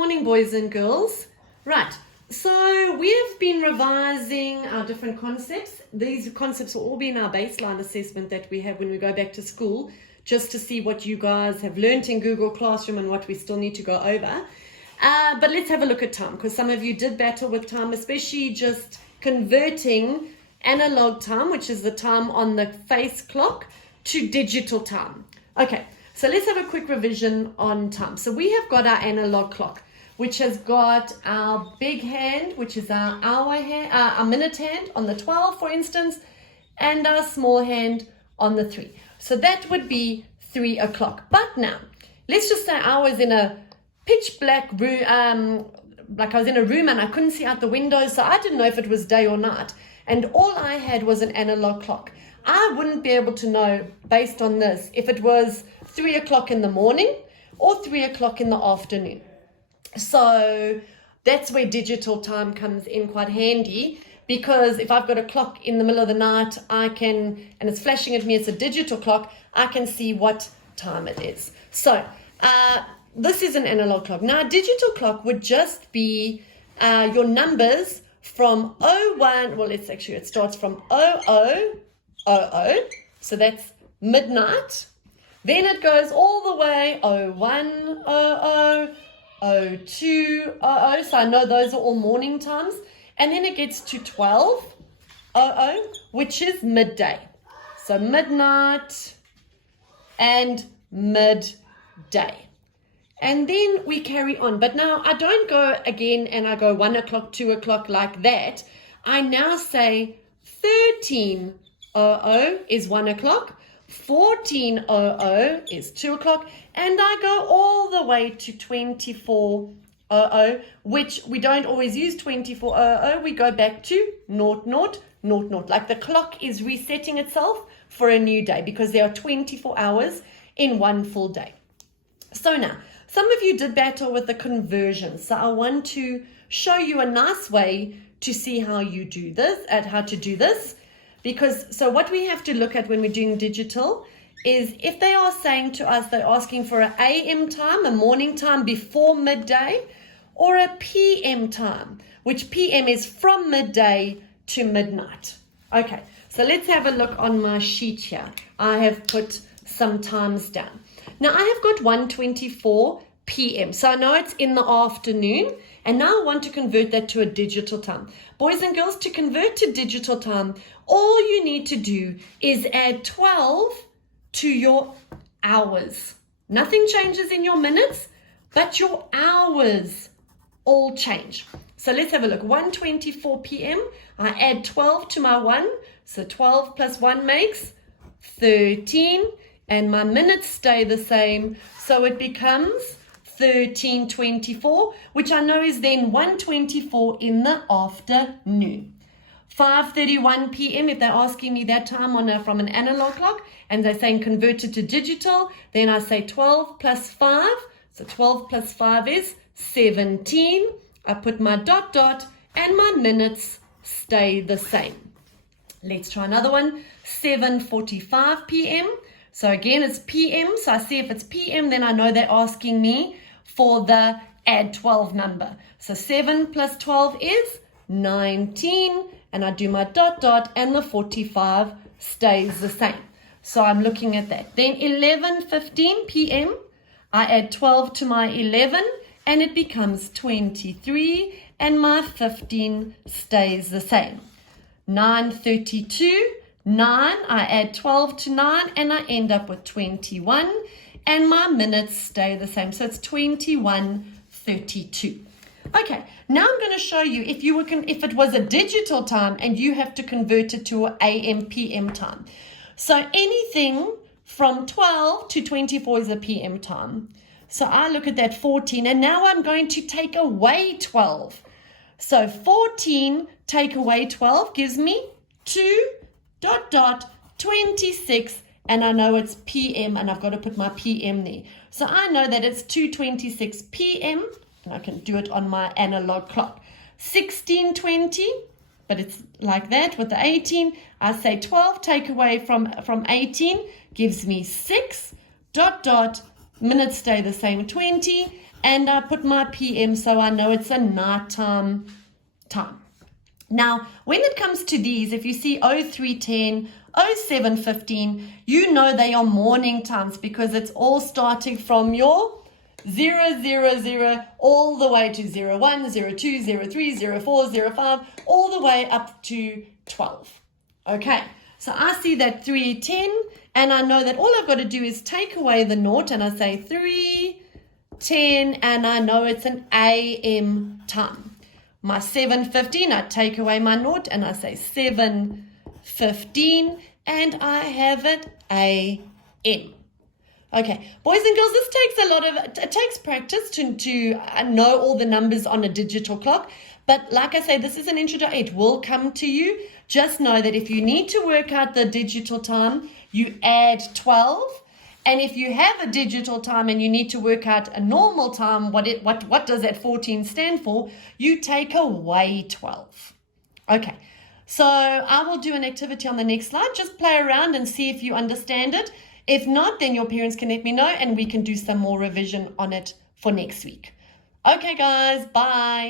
morning, boys and girls. Right, so we have been revising our different concepts. These concepts will all be in our baseline assessment that we have when we go back to school, just to see what you guys have learnt in Google Classroom and what we still need to go over. But let's have a look at time, because some of you did battle with time, especially just converting analog time, which is the time on the face clock, to digital time. Okay, so let's have a quick revision on time. So we have got our analog clock, which has got our big hand, which is our hour hand, our minute hand on the 12, for instance, and our small hand on the 3. So that would be 3 o'clock. But now, let's just say I was in a pitch black room, like I was in a room and I couldn't see out the window, so I didn't know if it was day or night. And all I had was an analog clock. I wouldn't be able to know, based on this, if it was 3 o'clock in the morning or 3 o'clock in the afternoon. So that's where digital time comes in quite handy, because if I've got a clock in the middle of the night, I can, and it's flashing at me, it's a digital clock, I can see what time it is. So this is an analog clock. Now, a digital clock would just be your numbers from 01, well, it starts from 0000, so that's midnight. Then it goes all the way 0100, 0200, so I know those are all morning times. And then it gets to 1200, which is midday. So midnight and midday. And then we carry on. But now I don't go again and I go 1 o'clock, 2 o'clock like that. I now say 1300 is 1 o'clock. 1400 is 2 o'clock, and I go all the way to 2400, which we don't always use 2400. We go back to 0000. Like the clock is resetting itself for a new day, because there are 24 hours in one full day. So now, some of you did battle with the conversion, so I want to show you a nice way to see how you do this, Because, so what we have to look at when we're doing digital is if they are saying to us, they're asking for an AM time, a morning time before midday, or a PM time, which PM is from midday to midnight. Okay, so let's have a look on my sheet here. I have put some times down. Now I have got 1:24 PM, so I know it's in the afternoon, and now I want to convert that to a digital time. Boys and girls, to convert to digital time, all you need to do is add 12 to your hours. Nothing changes in your minutes, but your hours all change. So let's have a look. 1:24 PM, I add 12 to my 1, so 12 plus 1 makes 13, and my minutes stay the same, so it becomes 13:24, which I know is then 1:24 in the afternoon. 5:31 PM, if they're asking me that time from an analog clock and they're saying convert it to digital, then I say 12 plus 5. So 12 plus 5 is 17. I put my dot and my minutes stay the same. Let's try another one. 7:45 PM. So again, it's PM. So I see if it's PM, then I know they're asking me for the add 12 number. So 7 plus 12 is 19. And I do my dot and the 45 stays the same. So I'm looking at that. Then 11:15 PM, I add 12 to my 11 and it becomes 23, and my 15 stays the same. 9:32, 9, I add 12 to 9 and I end up with 21, and my minutes stay the same. So it's 21:32. Okay, now I'm going to show you if it was a digital time and you have to convert it to an AM PM time. So anything from 12 to 24 is a PM time. So I look at that 14, and now I'm going to take away 12. So 14 take away 12 gives me 2:26, and I know it's PM, and I've got to put my PM there. So I know that it's 2:26 PM. And I can do it on my analog clock. 16:20, but it's like that with the 18. I say 12 take away from 18 gives me 6, minutes stay the same, 20, and I put my PM so I know it's a nighttime time. Now, when it comes to these, if you see 0310, 0715, you know they are morning times because it's all starting from your 000 all the way to 01, 02, 03, 04, 05, all the way up to 12. Okay, so I see that 310, and I know that all I've got to do is take away the naught, and I say 310, and I know it's an AM time. My 7:15, I take away my naught, and I say 7:15, and I have it AM. Okay, boys and girls, this takes it takes practice to know all the numbers on a digital clock. But like I say, this is an introduction. It will come to you. Just know that if you need to work out the digital time, you add 12. And if you have a digital time and you need to work out a normal time, what does that 14 stand for? You take away 12. Okay, so I will do an activity on the next slide. Just play around and see if you understand it. If not, then your parents can let me know and we can do some more revision on it for next week. Okay, guys, bye.